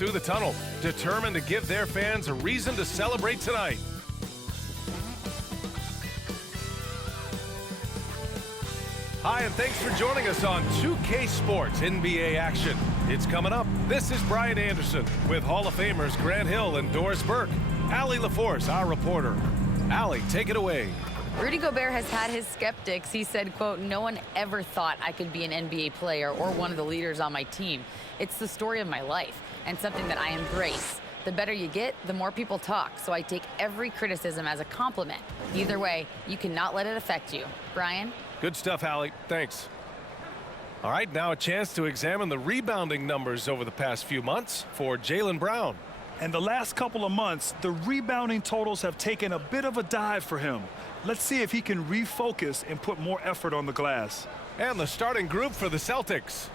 through the tunnel, determined to give their fans a reason to celebrate tonight. Hi, and thanks for joining us on 2K Sports NBA action. It's coming up. This is Brian Anderson with Hall of Famers Grant Hill and Doris Burke. Allie LaForce, our reporter. Allie, take it away. Rudy Gobert has had his skeptics. He said, quote, "No one ever thought I could be an NBA player or one of the leaders on my team. It's the story of my life and something that I embrace. The better you get, the more people talk, so I take every criticism as a compliment. Either way, you cannot let it affect you." Brian? Good stuff, Allie. Thanks. All right, now a chance to examine the rebounding numbers over the past few months for Jaylen Brown. And the last couple of months, the rebounding totals have taken a bit of a dive for him. Let's see if he can refocus and put more effort on the glass. And the starting group for the Celtics.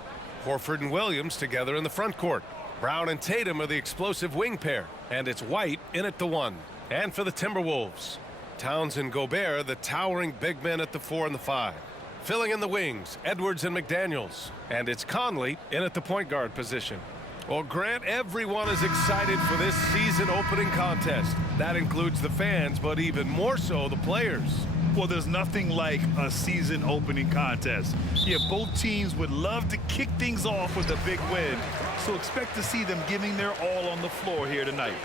Horford and Williams together in the front court. Brown and Tatum are the explosive wing pair. And it's White in at the 1. And for the Timberwolves, Towns and Gobert, the towering big men at the 4 and the 5. Filling in the wings, Edwards and McDaniels. And it's Conley in at the point guard position. Well, Grant, everyone is excited for this season opening contest. That includes the fans, but even more so the players. Well, there's nothing like a season opening contest. Yeah, both teams would love to kick things off with a big win, so expect to see them giving their all on the floor here tonight.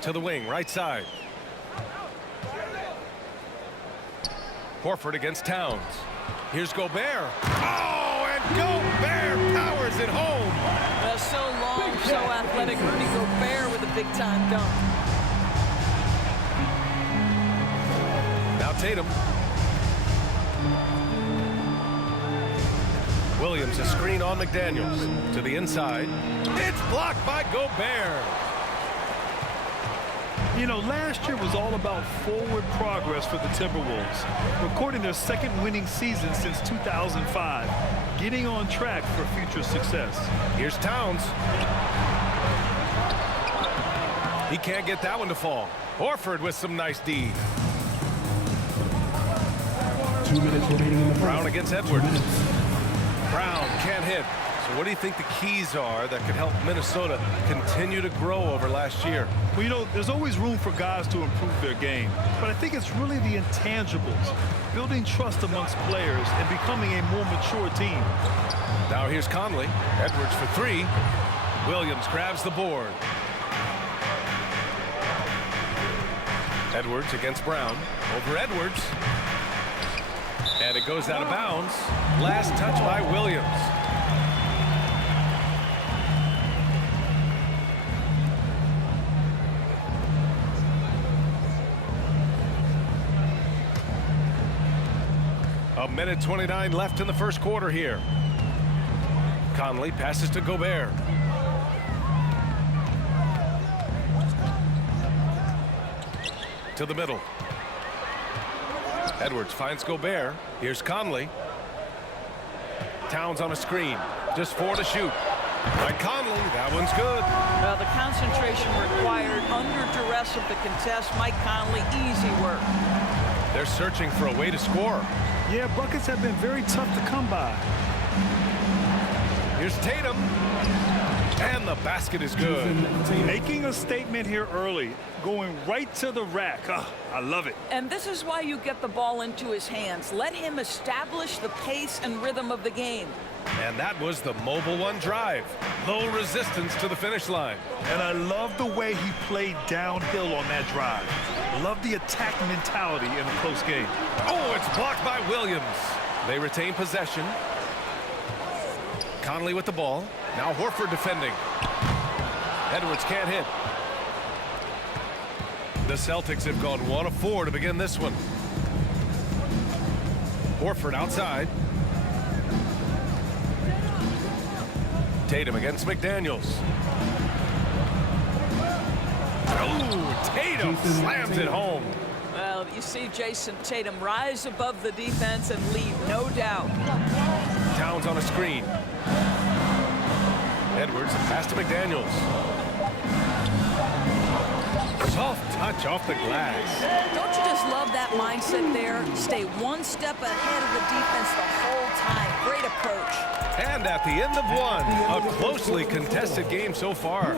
To the wing, right side. Horford against Towns. Here's Gobert. Oh, and Gobert powers it home. So long, so athletic. Rudy Gobert with a big-time dunk. Now Tatum. Williams, a screen on McDaniels. To the inside. It's blocked by Gobert. You know, last year was all about forward progress for the Timberwolves, recording their second winning season since 2005, getting on track for future success. Here's Towns. He can't get that one to fall. Horford with some nice D. 2 minutes remaining in the Brown against Edwards. Brown can't hit. So what do you think the keys are that could help Minnesota continue to grow over last year? Well, you know, there's always room for guys to improve their game, but I think it's really the intangibles, building trust amongst players and becoming a more mature team. Now here's Conley. Edwards for 3. Williams grabs the board. Edwards against Brown. Over Edwards. And it goes out of bounds. Last touch by Williams. A minute 29 left in the first quarter here. Conley passes to Gobert. To the middle. Edwards finds Gobert. Here's Conley. Towns on a screen. Just 4 to shoot. By Conley, that one's good. Well, the concentration required under duress of the contest. Mike Conley, easy work. They're searching for a way to score. Yeah, buckets have been very tough to come by. Here's Tatum. And the basket is good. Making a statement here early, going right to the rack. Oh, I love it. And this is why you get the ball into his hands. Let him establish the pace and rhythm of the game. And that was the mobile 1 drive. Low resistance to the finish line. And I love the way he played downhill on that drive. Love the attack mentality in a close game. Oh, it's blocked by Williams. They retain possession. Conley with the ball. Now Horford defending. Edwards can't hit. The Celtics have gone 1 of 4 to begin this one. Horford outside. Tatum against McDaniels. Oh, Tatum slams it home. Well, you see Jason Tatum rise above the defense and lead, no doubt. Towns on a screen. Edwards pass to McDaniels. Soft touch off the glass. Don't you just love that mindset there? Stay one step ahead of the defense the whole time. Great approach. And at the end of one, a closely contested game so far.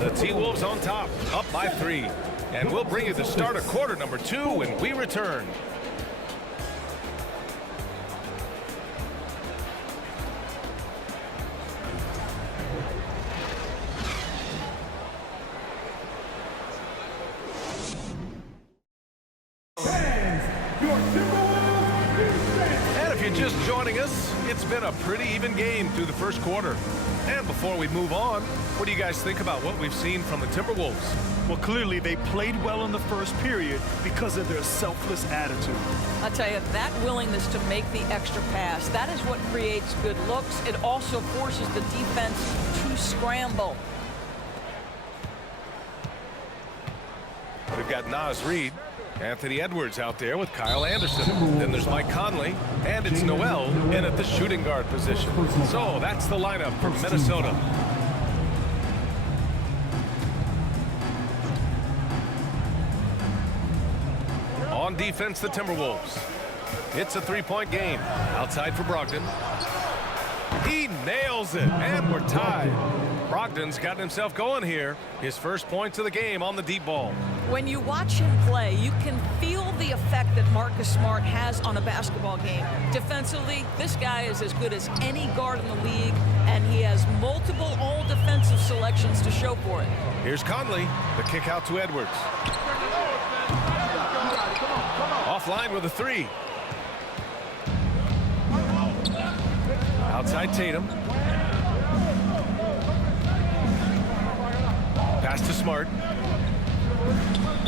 The T-Wolves on top, up by 3. And we'll bring you the start of quarter number 2 when we return. And if you're just joining us, it's been a pretty even game through the first quarter. And before we move on, what do you guys think about what we've seen from the Timberwolves? Well, clearly they played well in the first period because of their selfless attitude. I tell you, that willingness to make the extra pass, that is what creates good looks. It also forces the defense to scramble. We've got Naz Reid, Anthony Edwards out there with Kyle Anderson. Then there's Mike Conley, and it's Noel in at the shooting guard position. So that's the lineup for Minnesota. On defense, the Timberwolves. It's a three-point game. Outside for Brogdon. He nails it, and we're tied. Brogdon's gotten himself going here. His first points of the game on the deep ball. When you watch him play, you can feel the effect that Marcus Smart has on a basketball game. Defensively, this guy is as good as any guard in the league, and he has multiple all-defensive selections to show for it. Here's Conley. The kick out to Edwards. Offline with a 3. Outside Tatum. Pass to Smart.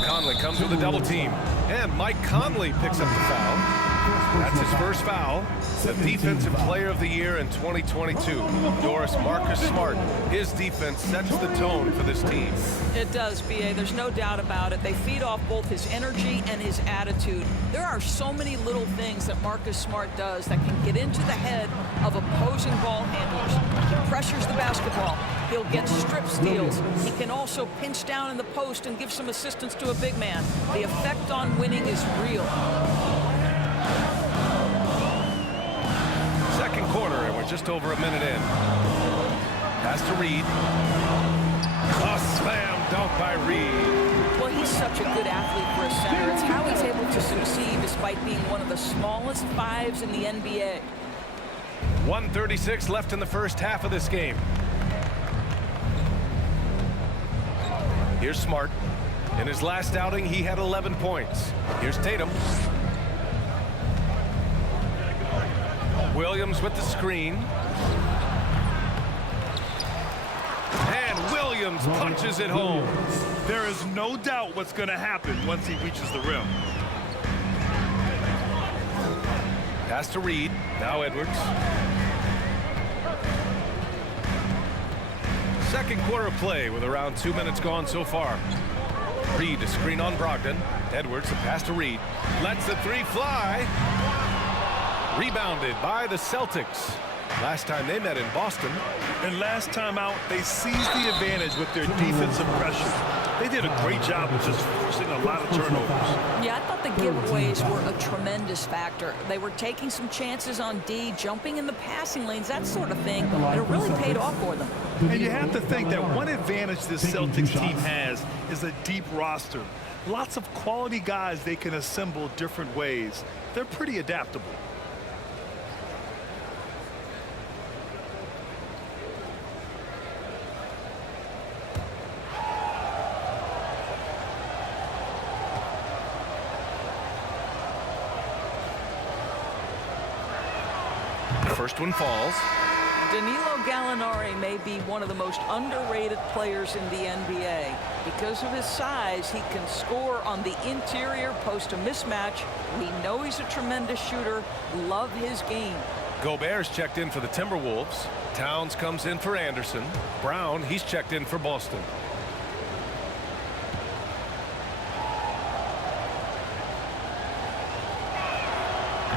Conley comes with a double team. And Mike Conley picks up the foul. That's his first foul. The Defensive Player of the Year in 2022. Doris Marcus Smart. His defense sets the tone for this team. It does, B.A. There's no doubt about it. They feed off both his energy and his attitude. There are so many little things that Marcus Smart does that can get into the head of opposing ball handlers. He pressures the basketball. He'll get strip steals. He can also pinch down in the post and give some assistance to a big man. The effect on winning is real. Second quarter, and we're just over a minute in. Pass to Reid. A slam dunk by Reid. Well, he's such a good athlete for a center. It's how he's able to succeed despite being one of the smallest 5s in the NBA. 1:36 left in the first half of this game. Here's Smart. In his last outing, he had 11 points. Here's Tatum. Williams with the screen. And Williams punches it home. There is no doubt what's going to happen once he reaches the rim. Pass to Reid. Now Edwards. Second quarter of play with around 2 minutes gone so far. Reid a screen on Brogdon. Edwards a pass to Reid. Lets the 3 fly. Rebounded by the Celtics. Last time they met in Boston. And last time out, they seized the advantage with their defensive pressure. They did a great job of just forcing a lot of turnovers. Yeah, I thought the giveaways were a tremendous factor. They were taking some chances on D, jumping in the passing lanes, that sort of thing, and it really paid off for them. And you have to think that one advantage this Celtics team has is a deep roster. Lots of quality guys they can assemble different ways. They're pretty adaptable. First one falls. Danilo Gallinari may be one of the most underrated players in the NBA. Because of his size, he can score on the interior, post a mismatch. We know he's a tremendous shooter. Love his game. Gobert's checked in for the Timberwolves. Towns comes in for Anderson. Brown, he's checked in for Boston.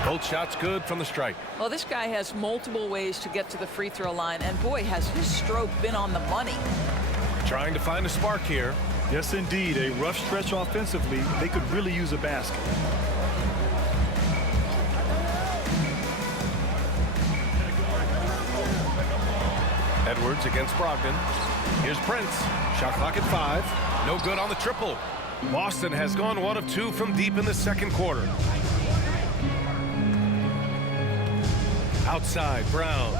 Both shots good from the stripe. Well, this guy has multiple ways to get to the free throw line, and boy, has his stroke been on the money. Trying to find a spark here. Yes, indeed. A rough stretch offensively. They could really use a basket. Edwards against Brogdon. Here's Prince. Shot clock at 5. No good on the triple. Boston has gone 1 of 2 from deep in the second quarter. Outside, Brown.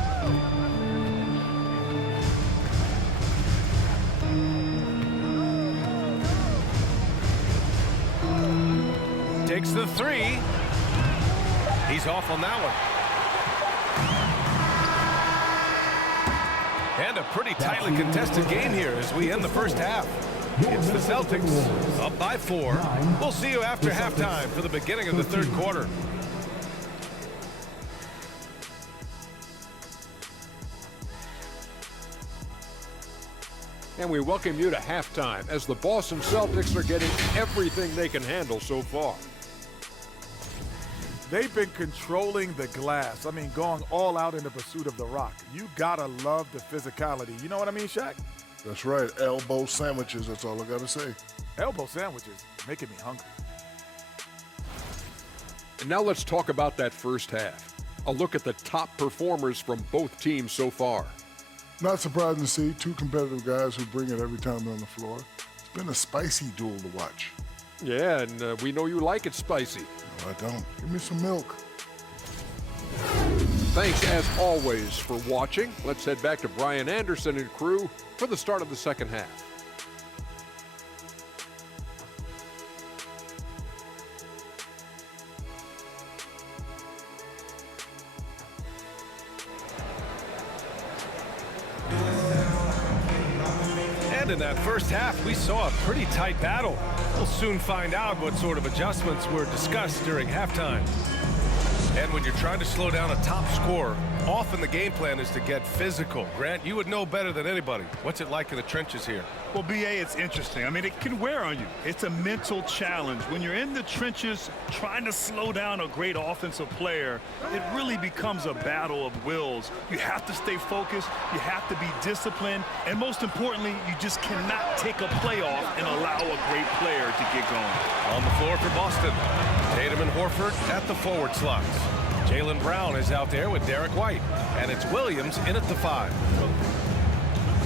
Takes the 3. He's off on that one. And a pretty tightly contested game here as we end the first half. It's the Celtics up by 4. We'll see you after halftime for the beginning of the third quarter. And we welcome you to halftime as the Boston Celtics are getting everything they can handle so far. They've been controlling the glass. I mean, going all out in the pursuit of the rock. You gotta love the physicality. You know what I mean, Shaq? That's right. Elbow sandwiches. That's all I got to say. Elbow sandwiches, making me hungry. And now let's talk about that first half. A look at the top performers from both teams so far. Not surprising to see 2 competitive guys who bring it every time they're on the floor. It's been a spicy duel to watch. Yeah, and we know you like it spicy. No, I don't. Give me some milk. Thanks, as always, for watching. Let's head back to Brian Anderson and crew for the start of the second half. And in that first half, we saw a pretty tight battle. We'll soon find out what sort of adjustments were discussed during halftime. And when you're trying to slow down a top scorer, often the game plan is to get physical. Grant, you would know better than anybody. What's it like in the trenches here? Well, B.A., it's interesting. I mean, it can wear on you. It's a mental challenge. When you're in the trenches trying to slow down a great offensive player, it really becomes a battle of wills. You have to stay focused. You have to be disciplined. And most importantly, you just cannot take a play off and allow a great player to get going. On the floor for Boston, Tatum and Horford at the forward slots. Jaylen Brown is out there with Derek White. And it's Williams in at the 5.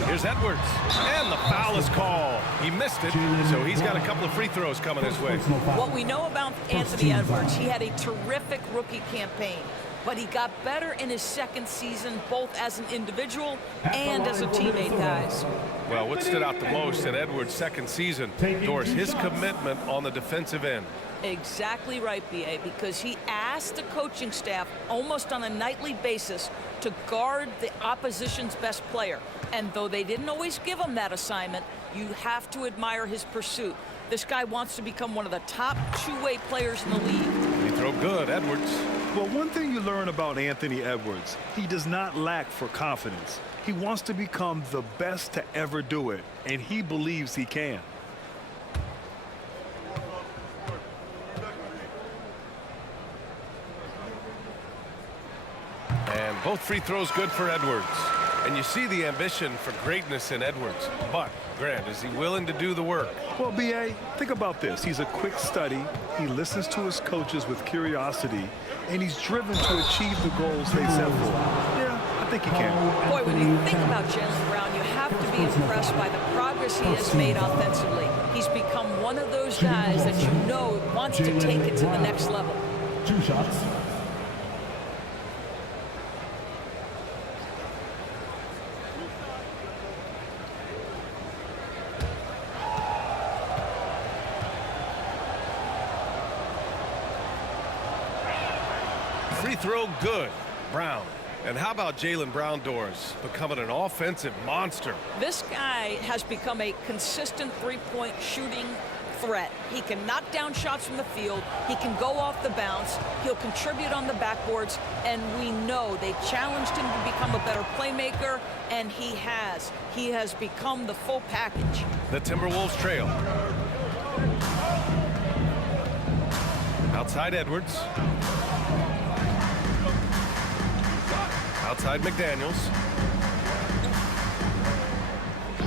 Here's Edwards, and the foul is called. He missed it, so he's got a couple of free throws coming his way. What we know about Anthony Edwards, he had a terrific rookie campaign, but he got better in his second season, both as an individual and as a teammate, guys. Well, what stood out the most in Edwards' second season, Doris, his commitment on the defensive end. Exactly right, B.A., because he asked the coaching staff almost on a nightly basis to guard the opposition's best player. And though they didn't always give him that assignment, you have to admire his pursuit. This guy wants to become one of the top two-way players in the league. He throw good, Edwards. Well, one thing you learn about Anthony Edwards, he does not lack for confidence. He wants to become the best to ever do it, and he believes he can. And both free throws good for Edwards. And you see the ambition for greatness in Edwards. But, Grant, is he willing to do the work? Well, B.A., think about this. He's a quick study. He listens to his coaches with curiosity, and he's driven to achieve the goals they set for him. Yeah, I think he can. Boy, when you think about Jaylen Brown, you have to be impressed by the progress he has made offensively. He's become one of those guys that you know wants to take it to the next level. 2 shots. Free throw good, Brown. And how about Jaylen Brown, Doris, becoming an offensive monster? This guy has become a consistent three-point shooting threat. He can knock down shots from the field. He can go off the bounce. He'll contribute on the backboards. And we know they challenged him to become a better playmaker, and he has. He has become the full package. The Timberwolves trail. Outside Edwards. Outside McDaniels.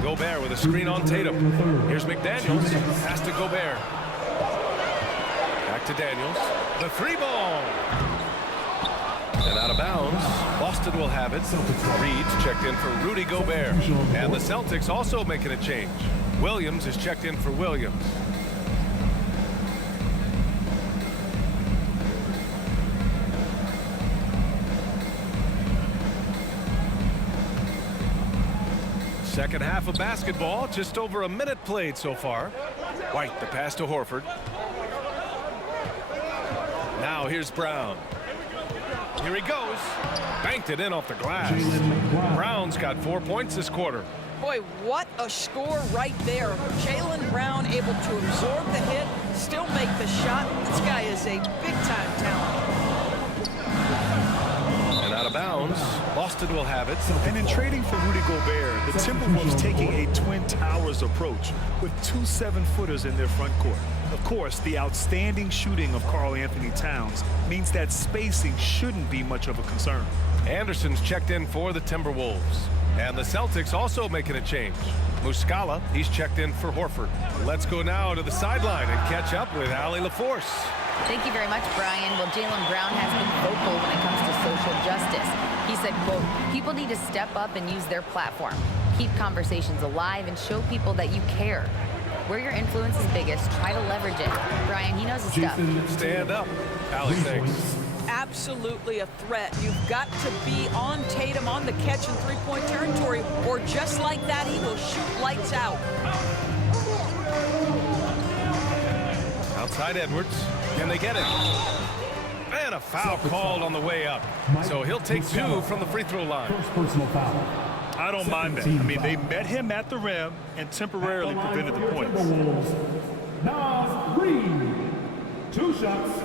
Gobert with a screen on Tatum. Here's McDaniels. Pass to Gobert. Back to Daniels. The three ball. And out of bounds. Boston will have it. Reed's checked in for Rudy Gobert. And the Celtics also making a change. Williams is checked in for Williams. Second half of basketball, just over a minute played so far. White, the pass to Horford. Now here's Brown. Here he goes. Banked it in off the glass. Brown's got 4 points this quarter. Boy, what a score right there. Jaylen Brown able to absorb the hit, still make the shot. This guy is a big-time talent. And out of bounds, Boston will have it. And in trading for Rudy Gobert, the Timberwolves taking a Twin Towers approach with 2 7-footers in their front court. Of course, the outstanding shooting of Karl Anthony Towns means that spacing shouldn't be much of a concern. Anderson's checked in for the Timberwolves. And the Celtics also making a change. Muscala, he's checked in for Horford. Let's go now to the sideline and catch up with Allie LaForce. Thank you very much, Brian. Well, Jaylen Brown has been vocal when it comes to social justice. He said, quote, people need to step up and use their platform. Keep conversations alive and show people that you care. Where your influence is biggest, try to leverage it. Brian, he knows his stuff. Stand up. Allie, thanks. Absolutely a threat. You've got to be on Tatum on the catch in three-point territory, or just like that, he will shoot lights out. Outside Edwards. Can they get it? And a foul called on the way up. So he'll take 2 from the free throw line. First personal foul. I don't mind that. I mean, they met him at the rim and temporarily prevented the points. Nas Reed. 2 shots.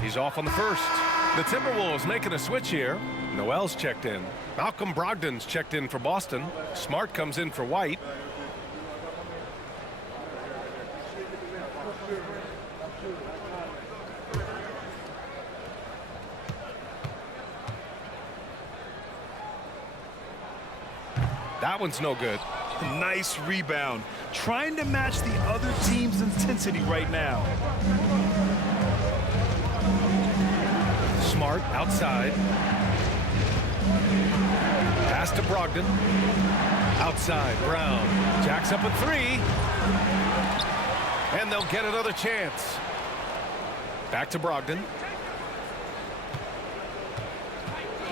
He's off on the first. The Timberwolves making a switch here. Noel's checked in. Malcolm Brogdon's checked in for Boston. Smart comes in for White. That one's no good. Nice rebound. Trying to match the other team's intensity right now. Smart outside. Pass to Brogdon. Outside, Brown. Jacks up a 3. And they'll get another chance. Back to Brogdon.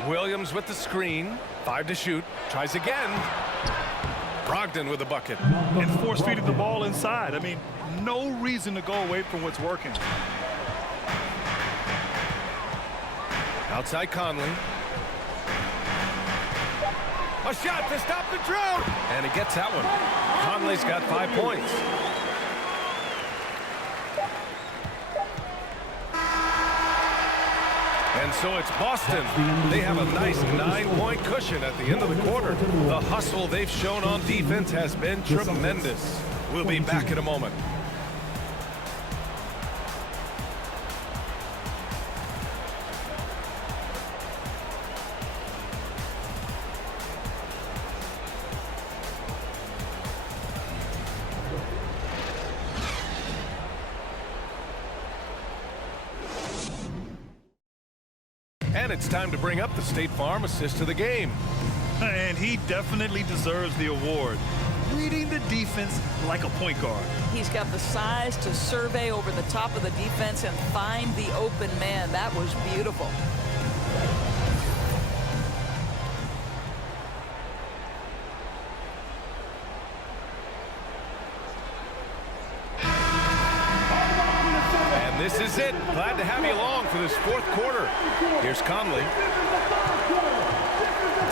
Williams with the screen. 5 to shoot. Tries again. Brogdon with a bucket. And force-feeding the ball inside. I mean, no reason to go away from what's working. Outside Conley. A shot to stop the drought. And he gets that one. Conley's got 5 points. And so it's Boston. They have a nice 9-point cushion at the end of the quarter. The hustle they've shown on defense has been tremendous. We'll be back in a moment. And it's time to bring up the State Farm assist of the game. And he definitely deserves the award. Reading the defense like a point guard. He's got the size to survey over the top of the defense and find the open man. That was beautiful. And this is it. Glad to have you along for this 4th quarter. Here's Conley.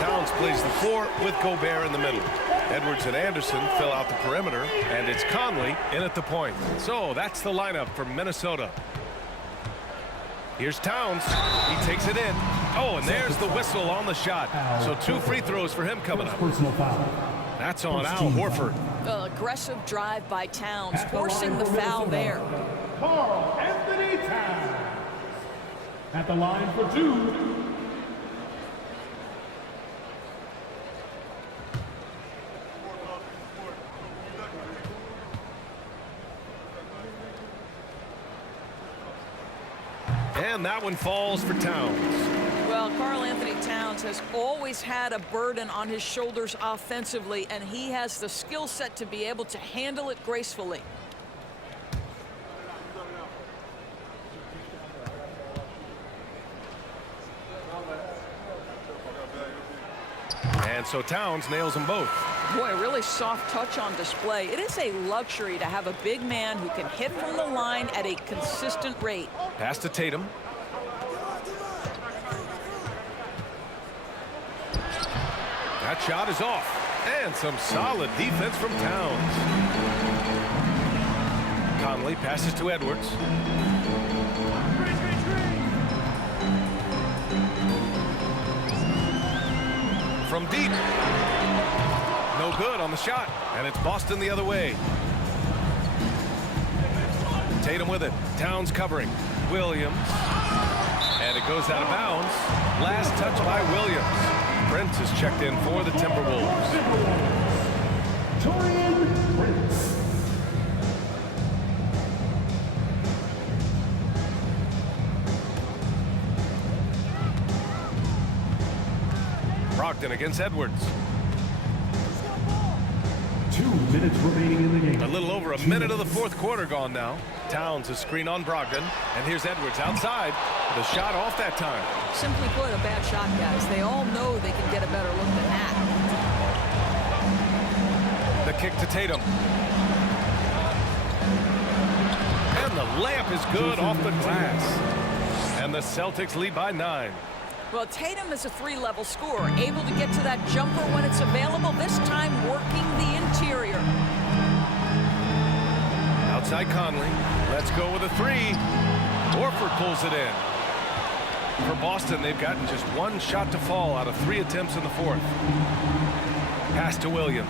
Towns plays the 4 with Gobert in the middle. Edwards and Anderson fill out the perimeter, and it's Conley in at the point. So that's the lineup for Minnesota. Here's Towns. He takes it in. Oh, and there's the whistle on the shot. So 2 free throws for him coming up. Personal foul. That's on Al Horford. Aggressive drive by Towns, forcing the foul there. Carl Anthony Towns. At the line for 2. And that one falls for Towns. Well, Karl Anthony Towns has always had a burden on his shoulders offensively, and he has the skill set to be able to handle it gracefully. And so Towns nails them both. Boy, a really soft touch on display. It is a luxury to have a big man who can hit from the line at a consistent rate. Pass to Tatum. That shot is off. And some solid defense from Towns. Conley passes to Edwards. From deep. No good on the shot. And it's Boston the other way. Tatum with it. Towns covering. Williams. And it goes out of bounds. Last touch by Williams. Prince is checked in for the Timberwolves. Torian Prince. Brogdon against Edwards. 2 minutes remaining in the game. A little over a minute of the fourth quarter gone now. Towns a screen on Brogdon. And here's Edwards outside. The shot off that time. Simply put, a bad shot, guys. They all know they can get a better look than that. The kick to Tatum. And the layup is good off the glass. And the Celtics lead by 9. Well, Tatum is a 3-level scorer, able to get to that jumper when it's available, this time working the interior. Outside Conley. Let's go with a 3. Horford pulls it in. For Boston, they've gotten just one shot to fall out of 3 attempts in the fourth. Pass to Williams.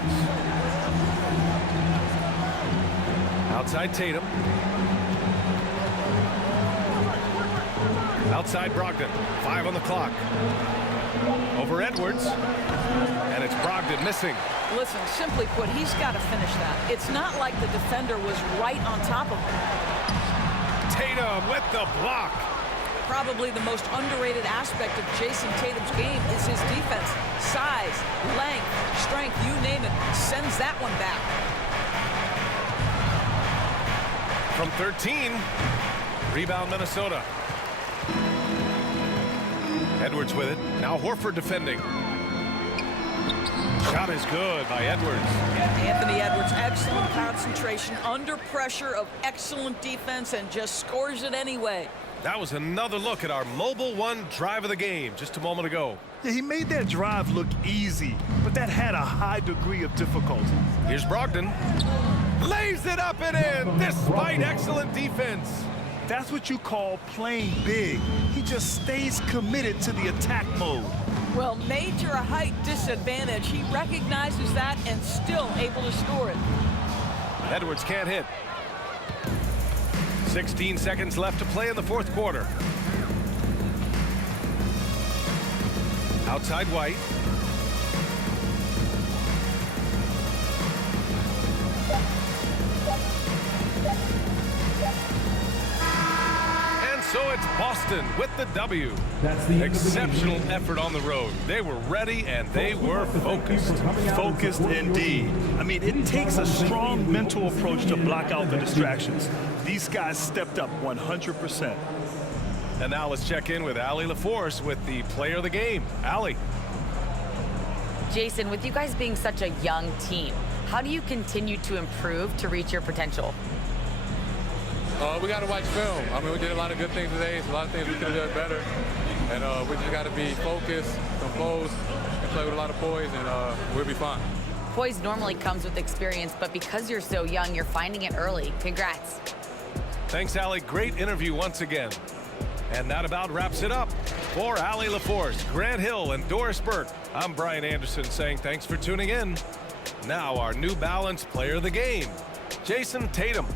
Outside Tatum. Outside Brogdon. 5 on the clock. Over Edwards. And it's Brogdon missing. Listen, simply put, he's got to finish that. It's not like the defender was right on top of him. Tatum with the block. Probably the most underrated aspect of Jason Tatum's game is his defense. Size, length, strength, you name it, sends that one back. From 13, rebound Minnesota. Edwards with it. Now Horford defending. Shot is good by Edwards. Anthony Edwards, excellent concentration, under pressure of excellent defense, and just scores it anyway. That was another look at our Mobile One drive of the game just a moment ago. Yeah, he made that drive look easy, but that had a high degree of difficulty. Here's Brogdon. Lays it up and in despite excellent defense. That's what you call playing big. He just stays committed to the attack mode. Well, major height disadvantage. He recognizes that and still able to score it. Edwards can't hit. 16 seconds left to play in the fourth quarter. Outside White. And so it's Boston with the W. That's the Exceptional effort on the road. They were ready and they were focused. Focused indeed. I mean, it takes a strong mental approach to block out the distractions. These guys stepped up 100%. And now let's check in with Allie LaForce with the player of the game. Allie. Jason, with you guys being such a young team, how do you continue to improve to reach your potential? We got to watch film. I mean, we did a lot of good things today. A lot of things we could have done better. And we just got to be focused, composed, and play with a lot of poise, and we'll be fine. Poise normally comes with experience, but because you're so young, you're finding it early. Congrats. Thanks, Allie. Great interview once again. And that about wraps it up. For Allie LaForce, Grant Hill, and Doris Burke, I'm Brian Anderson saying thanks for tuning in. Now our New Balance player of the game, Jason Tatum.